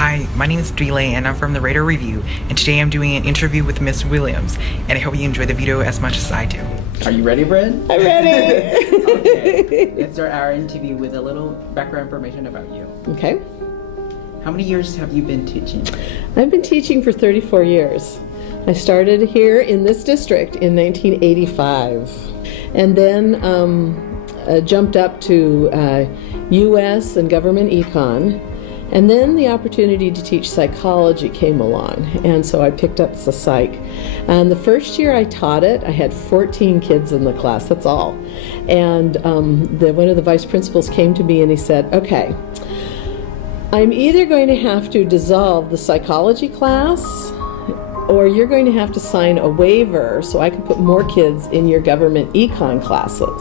Hi, my name is Duy and I'm from the Radar Review, and today I'm doing an interview with Miss Williams, and I hope you enjoy the video as much as I do. Are you ready, Brad? I'm ready! Okay, let's start our interview with a little background information about you. Okay. How many years have you been teaching? I've been teaching for 34 years. I started here in this district in 1985, and then jumped up to U.S. and government econ. And then the opportunity to teach psychology came along, and so I picked up the psych. And the first year I taught it, I had 14 kids in the class, that's all. And one of the vice principals came to me and he said, okay, I'm either going to have to dissolve the psychology class, or you're going to have to sign a waiver so I can put more kids in your government econ classes.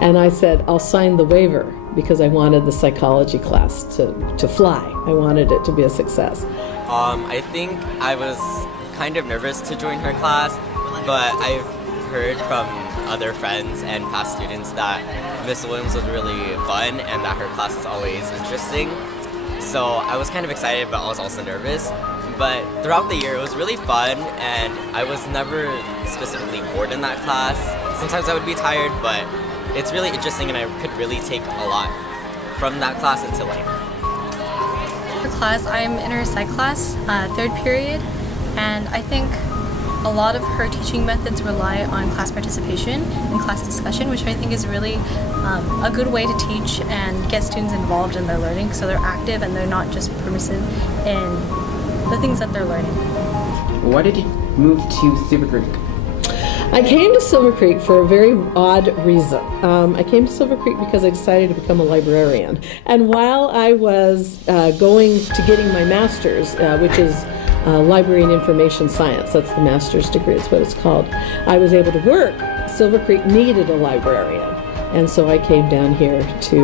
And I said, I'll sign the waiver, because I wanted the psychology class to fly. I wanted it to be a success. I think I was kind of nervous to join her class, but I've heard from other friends and past students that Miss Williams was really fun and that her class is always interesting. So I was kind of excited, but I was also nervous. But throughout the year, it was really fun, and I was never specifically bored in that class. Sometimes I would be tired, but it's really interesting, and I could really take a lot from that class into life. For class, I'm in her psych class, third period, and I think a lot of her teaching methods rely on class participation and class discussion, which I think is really a good way to teach and get students involved in their learning, so they're active and they're not just permissive in the things that they're learning. Why did you move to Silver Creek? I came to Silver Creek for a very odd reason. I came to Silver Creek because I decided to become a librarian. And while I was going to getting my master's, which is Library and Information Science, that's the master's degree, it's what it's called, I was able to work. Silver Creek needed a librarian. And so I came down here to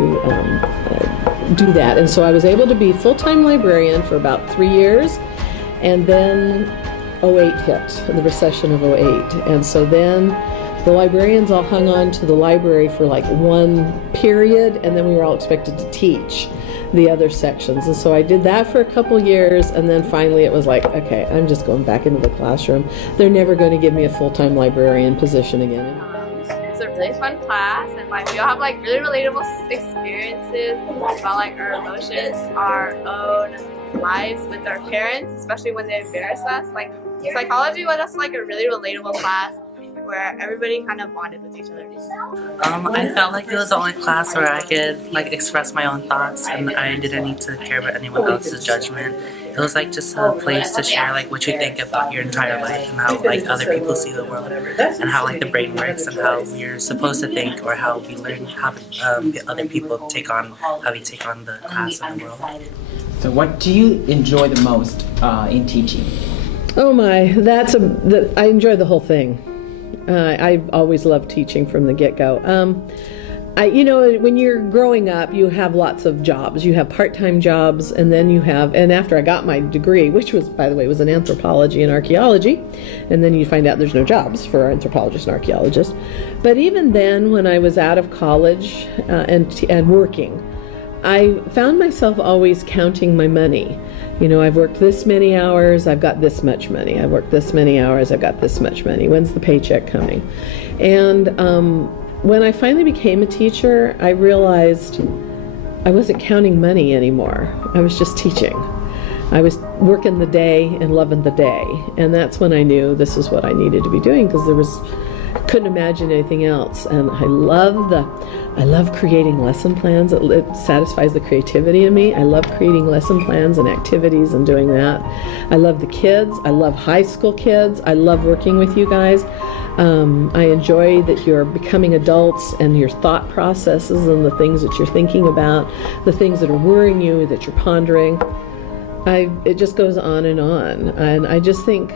do that. And so I was able to be full-time librarian for about 3 years. And then 08 hit, the recession of 08. And so then the librarians all hung on to the library for like one period, and then we were all expected to teach the other sections. And so I did that for a couple years, and then finally it was like, okay, I'm just going back into the classroom. They're never going to give me a full-time librarian position again. It's a really fun class, and like we all have like really relatable experiences about like our emotions, our own lives with our parents, especially when they embarrass us. Like psychology was just like a really relatable class where everybody kind of bonded with each other. I felt like it was the only class where I could like express my own thoughts, and I didn't need to care about anyone else's judgment. It was like just a place to share like what you think about your entire life and how like other people see the world and how like the brain works and how we're supposed to think, or how we learn how other people take on how we take on the class and the world. So what do you enjoy the most in teaching? Oh my, I enjoy the whole thing. I've always loved teaching from the get-go. When you're growing up, you have lots of jobs. You have part-time jobs, and then and after I got my degree, which was, by the way, was in anthropology and archaeology, and then you find out there's no jobs for anthropologists and archaeologists. But even then, when I was out of college and working, I found myself always counting my money. You know, I've worked this many hours, I've got this much money. I've worked this many hours, I've got this much money. When's the paycheck coming? And when I finally became a teacher, I realized I wasn't counting money anymore. I was just teaching. I was working the day and loving the day. And that's when I knew this is what I needed to be doing, because couldn't imagine anything else. And I love creating lesson plans. It satisfies the creativity in me. I love creating lesson plans and activities and doing that. I love the kids. I love high school kids. I love working with you guys. I enjoy that you're becoming adults and your thought processes and the things that you're thinking about, the things that are worrying you, that you're pondering. It just goes on. And I just think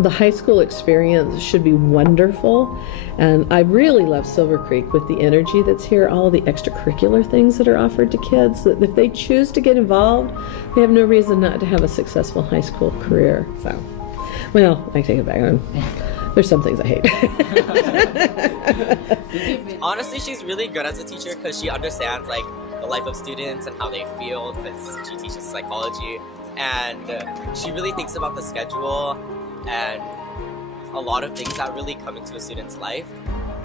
the high school experience should be wonderful, and I really love Silver Creek with the energy that's here, all the extracurricular things that are offered to kids, that if they choose to get involved, they have no reason not to have a successful high school career. So, well, I take it back on. There's some things I hate. Honestly, she's really good as a teacher because she understands like the life of students and how they feel, because she teaches psychology. and she really thinks about the schedule and a lot of things that really come into a student's life.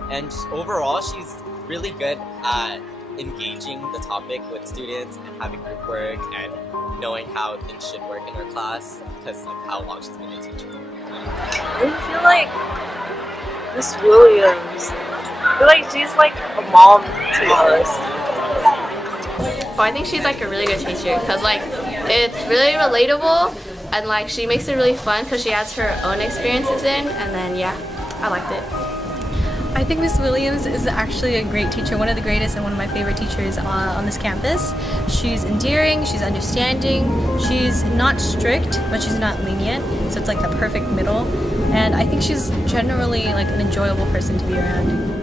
And overall, she's really good at engaging the topic with students and having group work and knowing how things should work in her class because of how long she's been a teacher. I feel like Miss Williams, I feel like she's like a mom to us. Well, I think she's like a really good teacher because like it's really relatable and like she makes it really fun because she adds her own experiences in, and then yeah, I liked it. I think Miss Williams is actually a great teacher, one of the greatest and one of my favorite teachers on this campus. She's endearing, she's understanding, she's not strict, but she's not lenient, so it's like the perfect middle. And I think she's generally like an enjoyable person to be around.